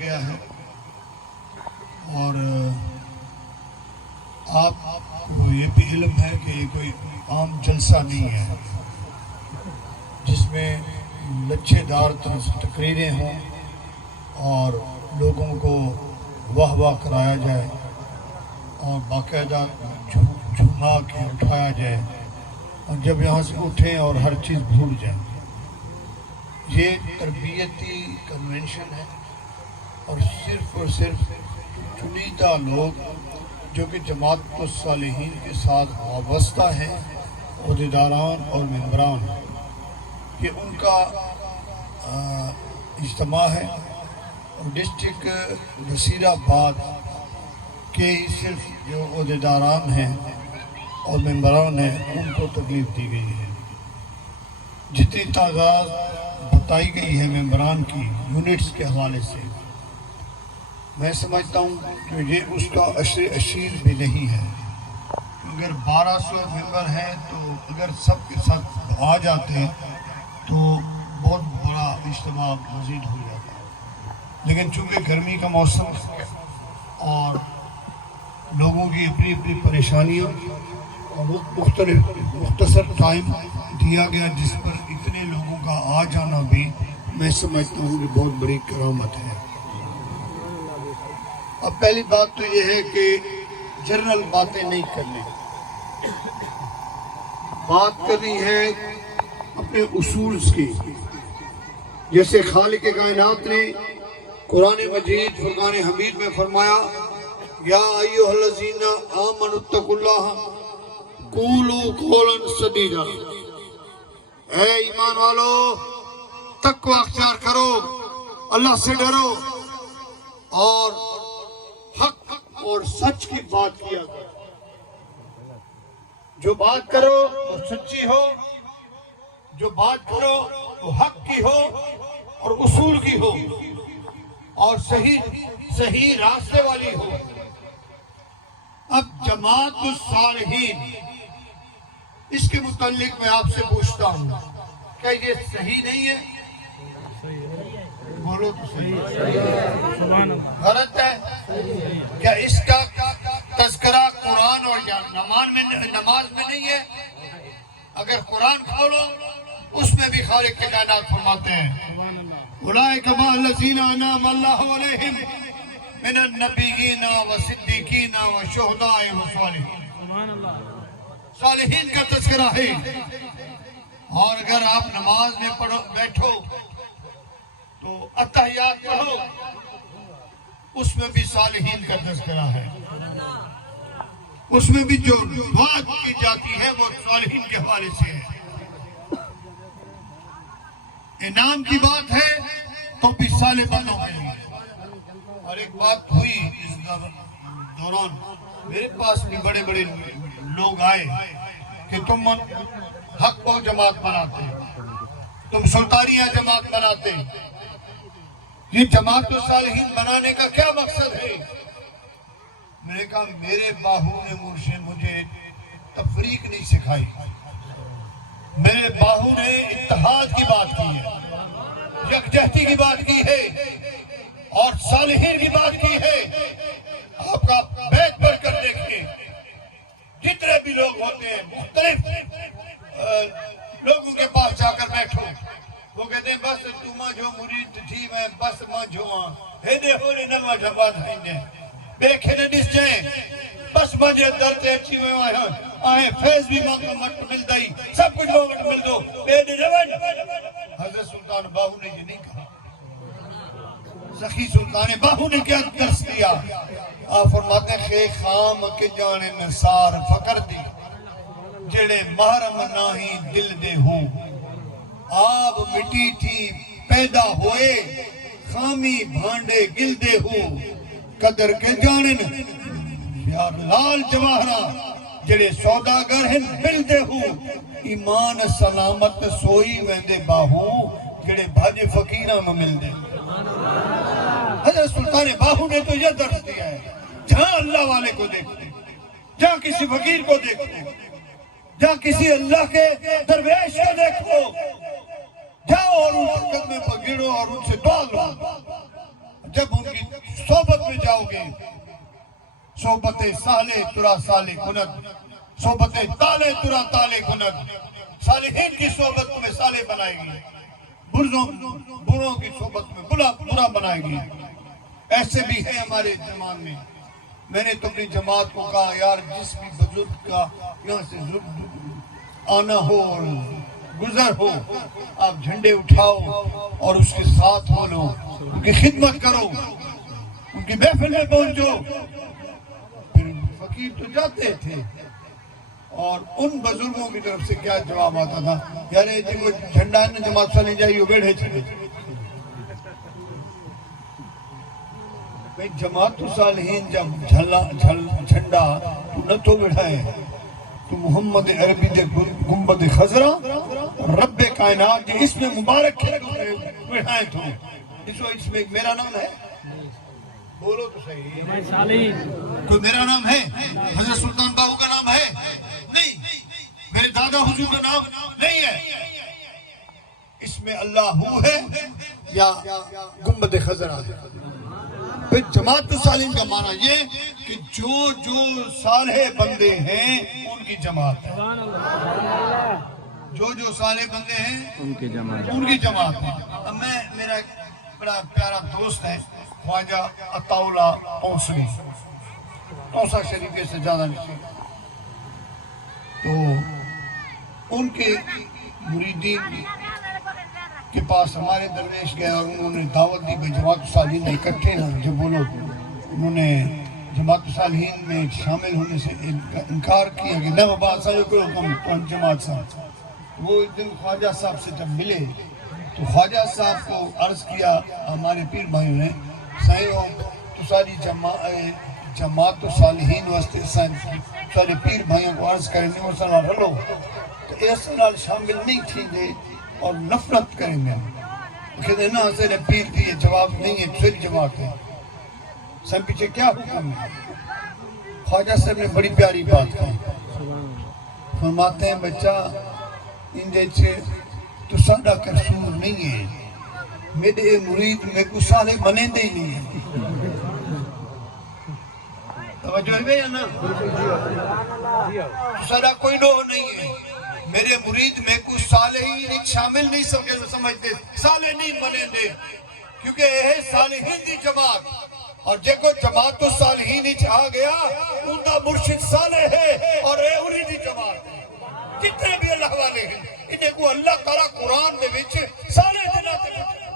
گیا ہے اور آپ کو یہ بھی علم ہے کہ یہ کوئی عام جلسہ نہیں ہے جس میں لچھے دار تقریریں ہوں اور لوگوں کو واہ واہ کرایا جائے اور باقاعدہ جھوما کے اٹھایا جائے اور جب یہاں سے اٹھیں اور ہر چیز بھول جائیں. یہ تربیتی کنونشن ہے اور صرف چنیدہ لوگ جو کہ جماعت الصالحین کے ساتھ وابستہ ہیں، عہدیداران اور ممبران، یہ ان کا اجتماع ہے. اور ڈسٹرکٹ نصیر آباد کے ہی صرف جو عہدیداران ہیں اور ممبران ہیں ان کو تکلیف دی گئی ہے. جتنی تعداد بتائی گئی ہے ممبران کی یونٹس کے حوالے سے، میں سمجھتا ہوں کہ یہ اس کا عشیر بھی نہیں ہے. اگر 1200 ممبر ہیں تو اگر سب کے ساتھ آ جاتے ہیں تو بہت بڑا اجتماع مزید ہو جاتا ہے. لیکن چونکہ گرمی کا موسم اور لوگوں کی اپنی اپنی پریشانیاں اور مختصر ٹائم دیا گیا جس پر اتنے لوگوں کا آ جانا بھی میں سمجھتا ہوں کہ بہت بڑی کرامت ہے. اب پہلی بات تو یہ ہے کہ جنرل باتیں نہیں کرنی، بات کرنی ہے اپنے اصولز کی. جیسے خالق کائنات نے قرآن مجید فرقان حمید میں فرمایا، یا ایھا الذین آمنوا اتقوا اللہ قولوا قولا سدیدا، اے ایمان والو تقوی اختیار کرو، اللہ سے ڈرو اور حق اور سچ کی بات کیا کرو. جو بات کرو وہ سچی ہو، جو بات کرو وہ حق کی ہو اور اصول کی ہو اور صحیح راستے والی ہو. اب جماعت الصالحین، اس کے متعلق میں آپ سے پوچھتا ہوں، کیا یہ صحیح نہیں ہے؟ بولو تو صحیح غلط ہے؟ کیا اس کا تذکرہ قرآن اور نماز میں نہیں ہے؟ اگر قرآن کھولو اس میں بھی خالق کے کائنات فرماتے ہیں، اولئک مع الذین انعم اللہ علیہم من النبیین والصدیقین والشہداء والصالحین. صالحین کا تذکرہ ہے. اور اگر آپ نماز میں بیٹھو تو اتحیات پڑھو، اس میں بھی صالحین کا تذکرہ ہے. اس میں بھی جو دعا کی جاتی ہے وہ صالحین کے حوالے سے ہے. انعام کی بات ہے تو بھی صالح بندوں کے لیے. اور ایک بات ہوئی اس دوران، میرے پاس بھی بڑے بڑے لوگ آئے کہ تم حق کو جماعت بناتے، تم سلطانیہ جماعت بناتے، یہ جماعت الصالحین بنانے کا کیا مقصد ہے؟ میں نے کہا میرے باہو نے مجھے تفریق نہیں سکھائی، میرے باہو نے اتحاد کی بات کی ہے، یکجہتی کی بات کی ہے اور صالحین کی بات کی ہے. آپ کا بیت پڑھ کر دیکھیں، جتنے بھی لوگ ہوتے ہیں مختلف لوگوں کے پاس جا کر بیٹھو، وہ کہتے ہیں بس تمہاں جو مرید تھی میں بس ماں جو ہاں ہیدے ہونے نمہ جھبا دھائنے بیکھے نے نس جائیں بس مجھے درتے اچھی میں آئیں فیض بھی مانگا مٹ مل دائی سب کچھ مانگا مل دو بیدے روان. حضرت سلطان باہو نے یہ نہیں کہا. سخی سلطان باہو نے کیا درس دیا؟ آپ فرماتے ہیں خے خام کے جانے میں سار فکر دی، جڑے محرم ناہی دل دے ہوں. آب مٹی تھی پیدا ہوئے، خامی بھانڈے گل دے ہوں. قدر کے جانن یار لال جواہرہ، جڑے سوداگر ہیں مل دے ہوں. ایمان سلامت سوئی ویندے باہو، جڑے بھاجے فقیرہ میں مل دے. حضرت سلطان باہو نے تو یہ درس دیا ہے، جہاں اللہ والے کو دیکھتے، جہاں کسی فقیر کو دیکھتے، جہاں کسی اللہ کے درویش کو دیکھو، جاؤ اور ان برکت میں پگڑو اور ان سے دعا لو. جب ان کی صحبت میں جاؤ گے، صحبت صالح ترا صالح کند، صحبت تالے ترا تالے کند، صالحین کی صحبت میں صالح بنائے گی، بروں کی صحبت میں برا بنائے گی۔ ایسے بھی ہے ہمارے جماعت میں۔ میں نے تو اپنی جماعت کو کہا یار جس بھی بزرگ کا یہاں سے آنا ہو اور گزر ہو، آپ جھنڈے اٹھاؤ اور اس کے ساتھ ہو لو، ان کی خدمت کرو، ان کی محفل میں پہنچو۔ پھر فقیر تو جاتے تھے اور ان بزرگوں کی طرف سے کیا جواب آتا تھا، یار جی وہ جھنڈا ہے نا جماعت سے نہیں جائیے بیٹھے چلے۔ جماعت صالحین جب جھنڈا تو نہ تو بڑھائے، تو محمد عربی دے گنبد خضرا رب کائنات جی اس میں مبارک بڑھائے تو اس میں میرا نام ہے، بولو تو صحیح، کوئی میرا نام ہے؟ حضرت سلطان باہو کا نام ہے؟ نہیں۔ میرے دادا حضور کا نام نہیں ہے۔ اس میں اللہ ہے یا گنبد خضرا ہے۔ پھر جماعت صالحین کا معنی یہ کہ جو صالح بندے ہیں ان کی جماعت ہے، جو صالح بندے ہیں ان کی جماعت ہے۔ اب میرا ایک بڑا پیارا دوست ہے خواجہ عطاءاللہ پونسوی، پونسا شریفے سے زیادہ نہیں، تو ان کے مریدین کے پاس ہمارے درویش گئے اور انہوں نے دعوت دی کہ جماعت صالحین میں اکٹھے ہیں، جو بولو انہوں نے جماعت صالحین میں شامل ہونے سے انکار کیا کہ نہ بابا صاحب کوئی حکم تو ہم جماعت صاحب۔ وہ ایک دن خواجہ صاحب سے جب ملے تو خواجہ صاحب کو عرض کیا ہمارے پیر بھائیوں نے، سائیوں تو ساری جماعت صالحین واسطے سارے پیر بھائیوں کو عرض کریں گے وہ سنا رلو تو اس نال شامل نہیں تھی گے اور نفرت کریں گے، کہتے ہیں نا حسین پیر کی یہ جواب نہیں ہے، پھر جماعت ہے سب پیچھے کیا حکم ہے۔ خواجہ صاحب نے بڑی پیاری بات کی، فرماتے ہیں بچہ اندے چھے تو ساڑھا قصور نہیں ہے، میرے مرید میں کو صالح بنے دے ہی نہیں ہے۔ توجہ ہے یا نا؟ ساڑھا کوئی نو نہیں ہے، میرے مرید میں کوئی صالحین شامل نہیں سمجھتے، صالح نہیں بنے دے، کیونکہ یہ صالحین دی جماعت، اور جے کو جماعت صالحین آ گیا ان کا مرشد صالح ہے اور اے انہی دی جماعت ہے۔ جتنے بھی اللہ والے ہیں انہیں کو اللہ تعالیٰ قرآن میں بچ صالح دینا تے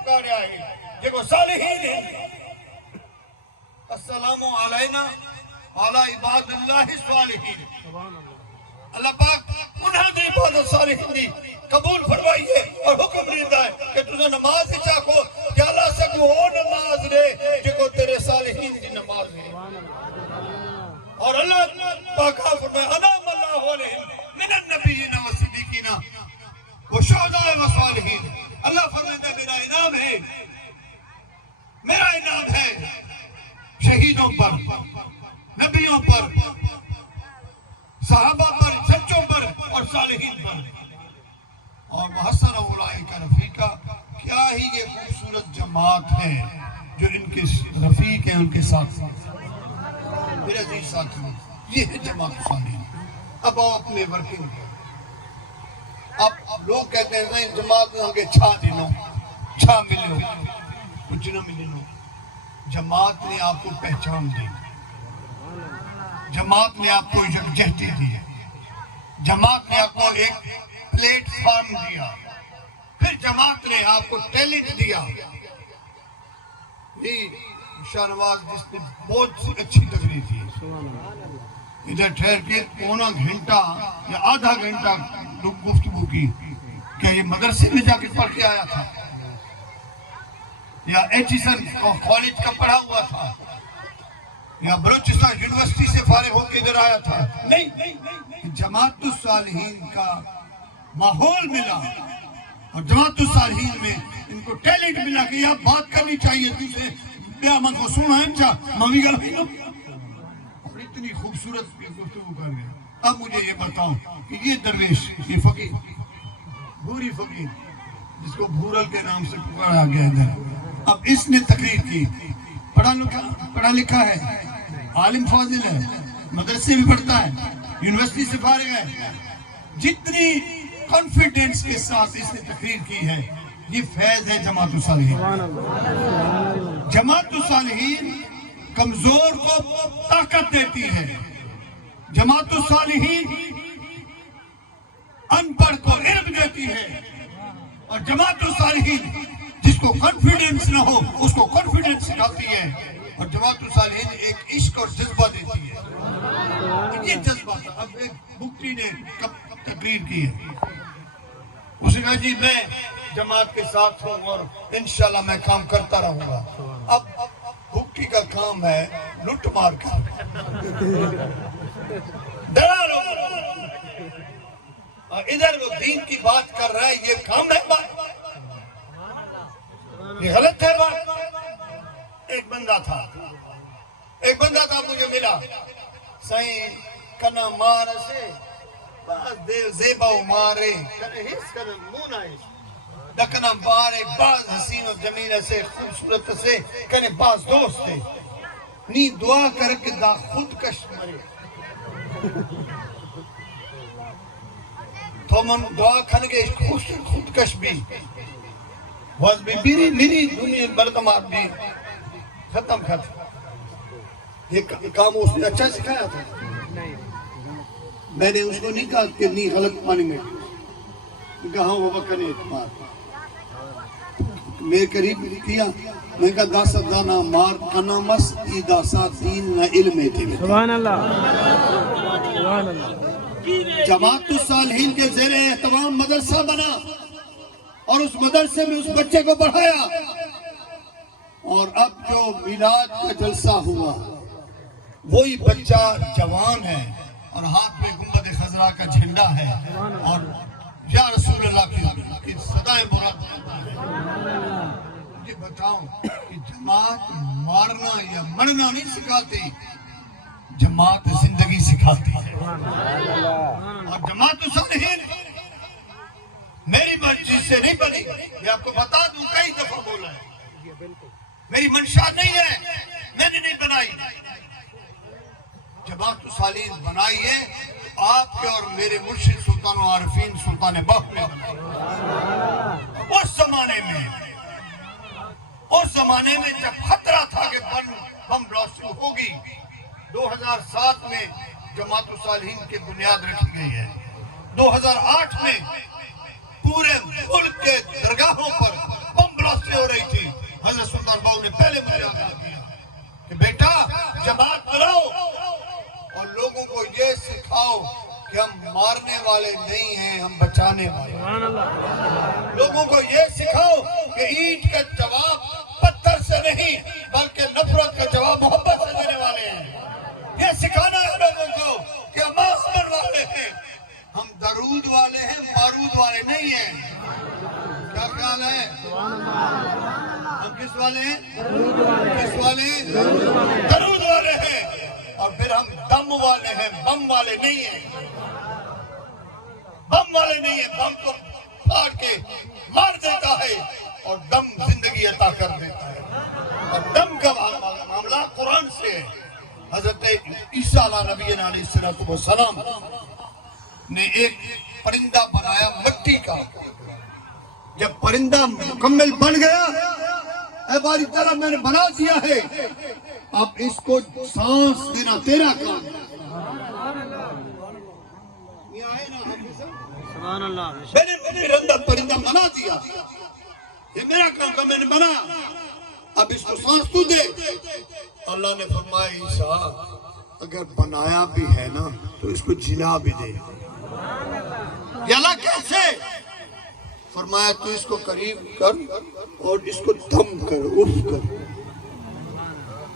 کہا رہا ہے، جے کو صالحین ہیں۔ السلام علینا علی عباد اللہ الصالحین، اللہ پاک انہاں دی عبادت صالحین دی قبول فرمائیے اور حکم دیتا ہے کہ تجھے نماز ہی چاکو کہ اللہ سے کو وہ نماز لے جکو تیرے صالحین دی نماز لے، اور اللہ پاک فرمائے انعم اللہ علیہم من النبیین والصدیقین والشہداء والصالحین۔ اللہ فرمائے میرا انعام ہے، میرا انعام ہے شہیدوں پر، نبیوں پر، صحابہ پر، سچوں پر اور صالحین پر، اور محسن اولئک رفیقا، کیا ہی یہ خوبصورت جماعت ہے جو ان کے رفیق ہیں، ان کے ساتھ میرے عزیز ساتھی، یہ ہے جماعت صالحین۔ اب آؤ اپنے ورکنگ، اب لوگ کہتے ہیں جماعت میں آگے چھا دنوں چھا ملو، کچھ نہ ملو۔ جماعت نے آپ کو پہچان دی، جماعت نے آپ کو یکجہتی دی، جماعت نے آپ کو ایک پلیٹ فارم دیا، پھر جماعت نے آپ کو ٹیلنٹ دیا۔ یہ شاہ نواز جس نے بہت اچھی تقریر تھی، ادھر ٹھہر کے پونا گھنٹہ یا آدھا گھنٹہ گفتگو کی کہ یہ مدرسے میں جا کے پڑھ کے آیا تھا یا ایچیسن کالج کا پڑھا ہوا تھا یا بلوچستان یونیورسٹی سے فارغ ہو کے ادھر آیا تھا، نہیں، جماعت الصالحین کا ماحول ملا اور جماعت الصالحین میں ان کو ٹیلنٹ ملا کہ یہ بات کرنی چاہیے تجھے بیا من کو سنا ہے چاہ مامی گا رہی ہو اور اتنی خوبصورت گفتگو کر گیا۔ اب مجھے یہ بتاؤ کہ یہ درویش، یہ فقیر، بھوری فقیر جس کو بھورل کے نام سے پکارا گیا ہے، اب اس نے تقریر کی پڑھا لکھا ہے، عالم فاضل ہے، مدرسے بھی پڑھتا ہے، یونیورسٹی سے فارغ ہے. جتنی کانفیڈنس کے ساتھ اس نے تقریر کی ہے، یہ فیض ہے جماعت الصالحین. جماعت الصالحین کمزور کو طاقت دیتی ہے. جماعت الصالحین ان پڑھ کو علم دیتی ہے. اور جماعت الصالحین جس کو کانفیڈنس نہ ہو اس کو کانفیڈنس سکھاتی ہے. اور جماعت الصالحین ایک عشق اور جذبہ دیتی ہے. یہ جذبہ اب ایک مفتی نے تقریر کی ہے، اس نے کہا جی میں جماعت کے ساتھ ہوں اور انشاءاللہ میں کام کرتا رہوں گا. اب مفتی کا کام ہے لٹ مار کر ڈرا لوگوں کو، اور ادھر وہ دین کی بات کر رہا ہے. یہ کام ہے بات، یہ غلط ہے بات. ایک بندہ تھا مجھے ملا، سائیں کنا مار سے باز دیو زیبا و مارے ہس کر مون آئے دکنا بارے باز حسین و جمیل سے خوبصورت سے کنے باز دوست دے نی دعا کر کے دا خودکش مرے. تو من دعا کھنگے خودکش بھی واز بھی میری دنیا بردمار بھی ختم. یہ کام اس نے اچھا سکھایا تھا. میں نے اس کو نہیں کہا کہ نہیں غلط پانی میں کہا وہ بکر نے اعتماد میرے قریب کیا. میں کہا داسا دانا مار کنا مس ای داسا دین نہ علم تھے. سبحان اللہ سبحان اللہ. جماعت الصالحین کے زیر اہتمام مدرسہ بنا اور اس مدرسے میں اس بچے کو پڑھایا. اور اب جو میلاد کا جلسہ ہوا وہی بچہ جوان ہے اور ہاتھ میں گنبد خضرا کا جھنڈا ہے اور یا رسول اللہ کی صدائیں مراد. مجھے بتاؤں کہ جماعت مارنا یا مرنا نہیں سکھاتی، جماعت زندگی سکھاتی ہے. اور جماعت الصالحین میری مرضی سے نہیں بنی. میں آپ کو بتا دوں کئی دفعہ بولا ہے، میری منشا نہیں ہے، میں نے نہیں بنائی. جماعت الصالحین بنائی ہے آپ کے اور میرے مرشد سلطان و عارفین سلطان بخت نے بنائی. اس زمانے میں جب خطرہ تھا کہ بم بلاسٹنگ ہوگی، 2007 میں جماعت الصالحین کی بنیاد رکھی گئی ہے. 2008 میں پورے ملک کے درگاہوں پر بم بلاسٹنگ ہو رہی تھی. حضرت سلطان بہو نے پہلے مجھے آگاہ کیا کہ بیٹا جماعت بناؤ اور لوگوں کو یہ سکھاؤ کہ ہم مارنے والے نہیں ہیں، ہم بچانے والے. لوگوں کو یہ سکھاؤ کہ اینٹ کا جواب پتھر سے نہیں بلکہ نفرت کا جواب محبت سے دینے والے ہیں. یہ سکھانا ہے لوگوں کو کہ ہم آسمان والے ہیں، ہم درود والے ہیں، بارود والے نہیں ہیں. کیا خیال ہے؟ ہم کس والے ہیں؟ کس والے ہیں؟ درود والے ہیں. اور پھر ہم دم والے ہیں، بم والے نہیں ہیں. بم والے نہیں ہیں. بم کو پھاڑ کے مار دیتا ہے اور دم زندگی عطا کر دیتا ہے. اور دم کا معاملہ قرآن سے ہے. حضرت عیسیٰ علیہ السلام نے ایک پرندہ بنایا مٹی کا. جب پرندہ مکمل بن گیا، اے باری طرح میں نے بنا دیا ہے، اب اس کو سانس دینا تیرا کام. میں نے پرندہ بنا دیا، یہ میرا کام تھا، میں نے بنا، اب اس کو سانس تو دے. اللہ نے فرمایا عیسیٰ اگر بنایا بھی ہے نا تو اس کو جلا بھی دے. یا اللہ کیسے؟ فرمایا تو اس کو قریب کر اور اس کو دم کر، اف کر.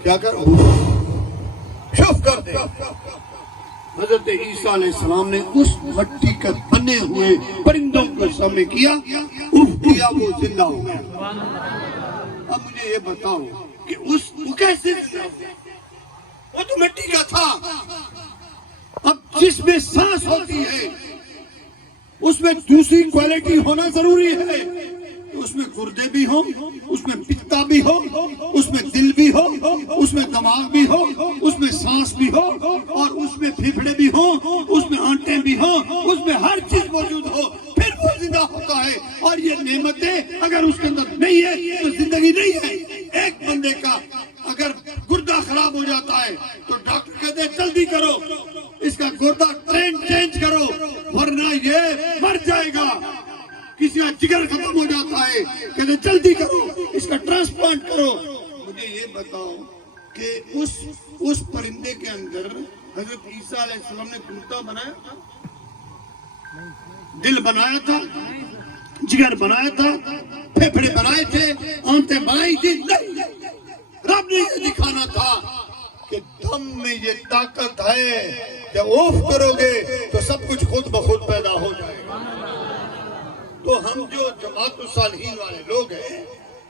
کیا کر؟ اف کر دے. حضرت عیسیٰ علیہ السلام نے اس مٹی کا بنے ہوئے پرندوں کو سامنے کیا، اف کیا، وہ زندہ ہو گیا. اب مجھے یہ بتاؤ کہ وہ کیسے زندہ ہو گیا؟ وہ تو مٹی کا تھا. اب جس میں سانس ہوتی ہے اس میں دوسری کوالٹی ہونا ضروری ہے. اس میں گردے بھی ہوں، اس میں رگتا بھی ہو، اس میں دل بھی ہو، اس میں دماغ بھی ہو، اس میں سانس بھی ہو، اور اس میں پھیپھڑے بھی ہوں، اس میں آنٹیں بھی ہوں، اس میں ہر چیز موجود ہو، پھر وہ زندہ ہوتا ہے۔ اور یہ نعمتیں اگر اس کے اندر نہیں ہے تو زندگی نہیں ہے۔ ایک بندے کا اگر گردہ خراب ہو جاتا ہے تو ڈاکٹر کہتے ہیں جلدی کرو، اس کا گردہ ٹرین چینج کرو ورنہ یہ مر جائے گا۔ کسی کا جگر ختم ہو جاتا ہے، کہتے ہیں جلدی کرو، اس کا ٹرانسپلانٹ کرو۔ مجھے یہ بتاؤ کہ اس پرندے کے اندر حضرت عیسیٰ علیہ السلام نے گردہ بنایا تھا، دل بنایا تھا، جگر بنایا تھا، پھیپھڑے بنائے تھے، آنتیں بنائی تھی؟ نہیں، رب نے یہ دکھانا تھا کہ دم میں یہ طاقت ہے، جب اوف کرو گے تو سب کچھ خود بخود پیدا ہو جائے گا۔ تو ہم جو جماعت الصالحین والے لوگ ہیں،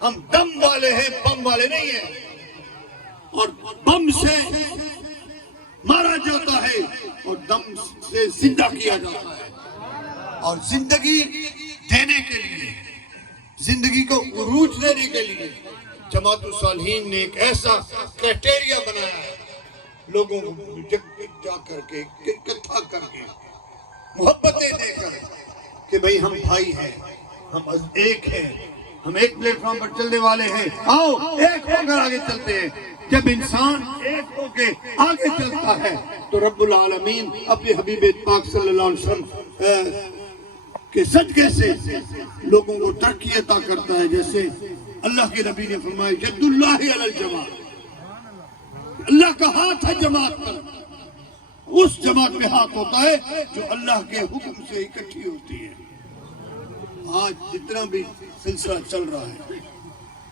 ہم دم والے ہیں، بم والے نہیں ہیں۔ اور بم سے مارا جاتا ہے اور دم سے زندہ کیا جاتا ہے۔ اور زندگی دینے کے لیے، زندگی کو عروج دینے کے لیے جماعت الصالحین نے ایک ایسا کرائٹیریا بنایا ہے، لوگوں کو جا کر کے اکٹھا کر کے محبتیں دے کر کہ بھئی ہم بھائی ہیں، ہم ایک ہیں، ہم ایک پلیٹ فارم پر چلنے والے ہیں، آؤ ایک ہو کر آگے چلتے ہیں۔ جب انسان ایک ہو کے آگے چلتا ہے تو رب العالمین اپنے حبیب پاک صلی اللہ علیہ وسلم کے صدقے سے لوگوں کو ترقی عطا کرتا ہے۔ جیسے اللہ کے نبی نے فرمایا ید اللہ علی الجماعت، اللہ کا ہاتھ ہے جماعت پر، اس جماعت میں ہاتھ ہوتا ہے جو اللہ کے حکم سے اکٹھی ہوتی ہے۔ آج جتنا بھی سلسلہ چل رہا ہے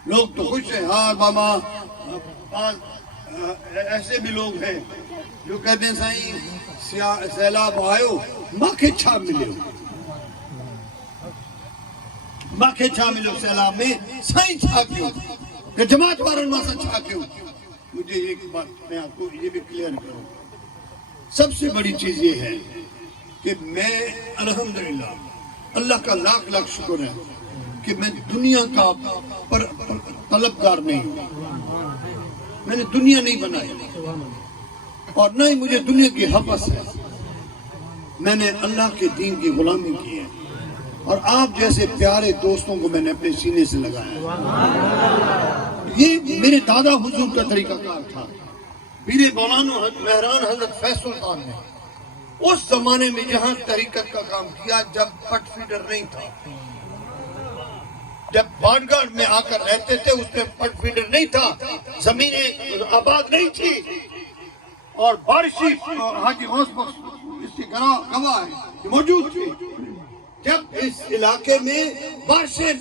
لوگ تو خوش ہیں، ہاں بابا، ایسے بھی لوگ ہیں جو کہتے ہیں سائیں سیلاب آئیو ماں کے چھا ملے، ماں کے چھا ملو سیلاب میں سائیں چھا کیوں کہ جماعت وارن ماں سے چھا کیوں۔ مجھے ایک بات میں آپ کو یہ بھی کلیئر کروں، سب سے بڑی چیز یہ ہے کہ میں الحمدللہ اللہ کا لاکھ لاکھ شکر ہے کہ میں دنیا کا طلبگار نہیں ہوں، میں نے دنیا نہیں بنائی اور نہ ہی مجھے دنیا کی حوث ہے، میں نے اللہ کے دین کی غلامی کی ہے اور آپ جیسے پیارے دوستوں کو میں نے اپنے سینے سے لگایا۔ یہ میرے دادا حضور کا طریقہ کار تھا، پیر مولانا مہران حضرت فیض سلطان نے اس زمانے میں یہاں طریقت کا کام کیا جب پٹ فیڈر نہیں تھا، جب باڈگارڈ میں آ کر رہتے تھے اس میں پٹ فیڈر نہیں تھا، زمینیں آباد نہیں تھی اور بارشی حاجی غوث بخش اس کی گواہ ہے موجود تھی۔ جب اس علاقے میں بارشیں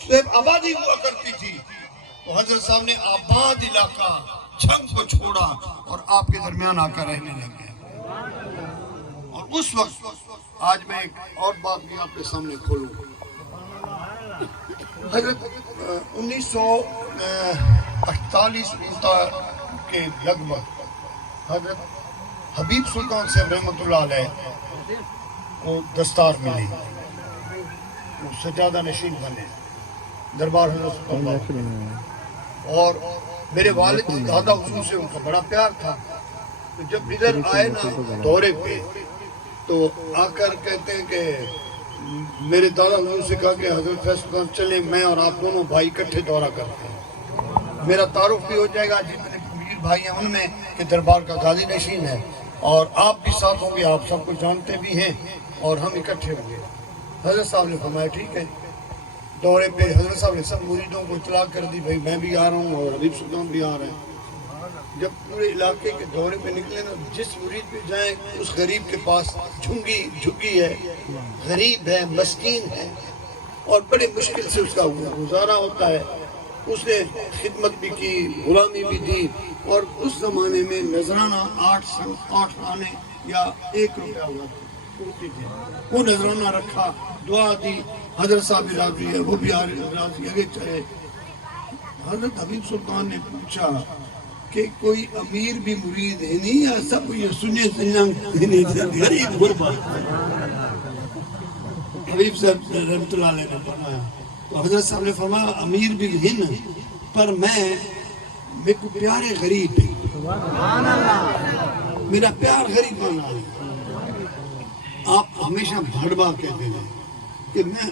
سے آبادی ہوا کرتی تھی تو حضرت صاحب نے آباد علاقہ چھنگ کو چھوڑا اور آپ کے درمیان آ کر رہنے لگے۔ اور اس وقت آج میں ایک اور بات بھی آپ کے سامنے کھولوں، حضرت 1948 کے لگ بھگ حضرت حبیب سلطان صاحب رحمۃ اللہ علیہ کو دستار ملی، وہ سجادہ نشین بنے دربار حضرت سلطان، اور میرے والد دادا حضور سے ان کا بڑا پیار تھا۔ تو جب ادھر آئے نا دورے پہ تو آ کر کہتے ہیں کہ میرے دادا حضور سے کہا کہ حضرت فیض سلطان چلیں، میں اور آپ دونوں بھائی اکٹھے دورہ کرتے ہیں، میرا تعارف بھی ہو جائے گا جتنے میر بھائی ہیں ان میں کہ دربار کا غازی نشین ہے اور آپ بھی ساتھ ہوں گے، آپ سب کو جانتے بھی ہیں اور ہم اکٹھے ہوں گے۔ حضرت صاحب نے فرمایا ٹھیک ہے۔ دورے پہ حضرت صاحب نے سب مریدوں کو اطلاع کر دی بھائی میں بھی آ رہا ہوں اور حبیب سلطان بھی آ رہے ہیں۔ جب پورے علاقے کے دورے پہ نکلے نا، جس مرید پہ جائیں اس غریب کے پاس جھگی ہے، غریب ہے، مسکین ہے اور بڑے مشکل سے اس کا گزارا ہوتا ہے، اس نے خدمت بھی کی، غلامی بھی دی، اور اس زمانے میں نذرانہ 8 آنے یا 1 روپیہ ہوتی تھی، وہ نذرانہ رکھا، دعا دی، حضرت صاحب بھی راضی ہے، وہ بھی راضی آگے چلے۔ حضرت حبیب سلطان نے پوچھا کہ کوئی امیر بھی مرید ہے نہیں یا سب یہ سنے غریب غربا؟ حبیب صاحب رحمت اللہ علیہ نے فرمایا تو حضرت صاحب نے فرمایا امیر بھی ہن پر میرے کو پیارے غریب ہے، میرا پیار غریب بنا ہے. آپ ہمیشہ بھڑوا کہتے ہیں کہ میں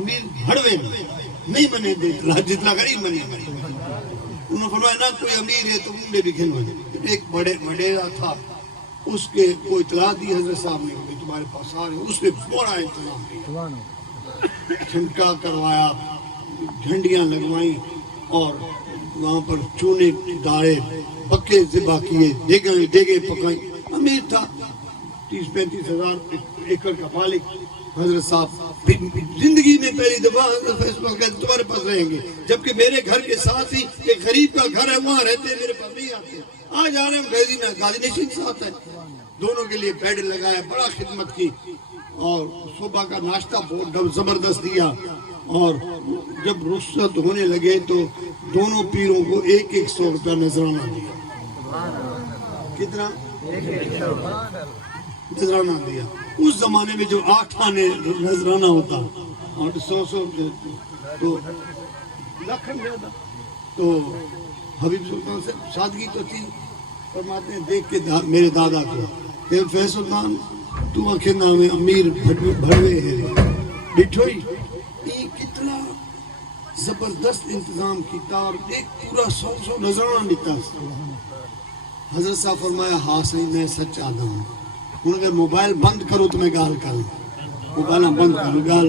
امیر بھڑوے نہیں بنے دے جتنا غریب بنے. انہوں نے فرمایا نہ کوئی امیر ہے تو منڈے بھی کھلو. ایک بڑے وڈیرا تھا، اس کے کو اطلاع دی حضرت صاحب نے کہ تمہارے پاس آ رہے. اس نے بڑا انتظام کیا، چھنکا کروایا، جھنڈیاں لگوائیں اور وہاں پر چونے ڈالے، پکے ذبح کیے، دیگیں پکائیں. امیر تھا، 30-35 ہزار ایکڑ کا مالک. حضرت صاحب زندگی میں پہلی دفعہ حضرت فیصلہ کہتے تمہارے پاس رہیں گے، جبکہ میرے گھر کے ساتھ ہی ایک غریب کا گھر ہے، وہاں رہتے ہیں، میرے پاس نہیں آتے. آج آ رہے ہیں غازی نشین ساتھ ہے. دونوں کے لیے بیڈ لگایا، بڑا خدمت کی اور صبح کا ناشتہ بہت زبردست دیا. اور جب رخصت ہونے لگے تو دونوں پیروں کو 100 روپیہ نذرانہ دیا. کتنا نذرانہ دیا؟ اس زمانے میں جو 8 آنے نذرانہ ہوتا اور 100 تو لاکھن زیادہ. تو حبیب سلطان سے سادگی تو تھی. فرماتے ہیں دیکھ کے میرے دادا کو کہ فیض سلطان تو آنکھیں نام امیر بھڑوے ہے ڈٹھوئی. یہ کتنا زبردست انتظام کیتا اور ایک پورا 100 نذرانہ دیتا. حضرت صاحب فرمایا ہاں صحیح میں سچ آدھا ہوں. انہوں نے موبائل بند کرو تو میں گال کروں، موبائل بند کرو گال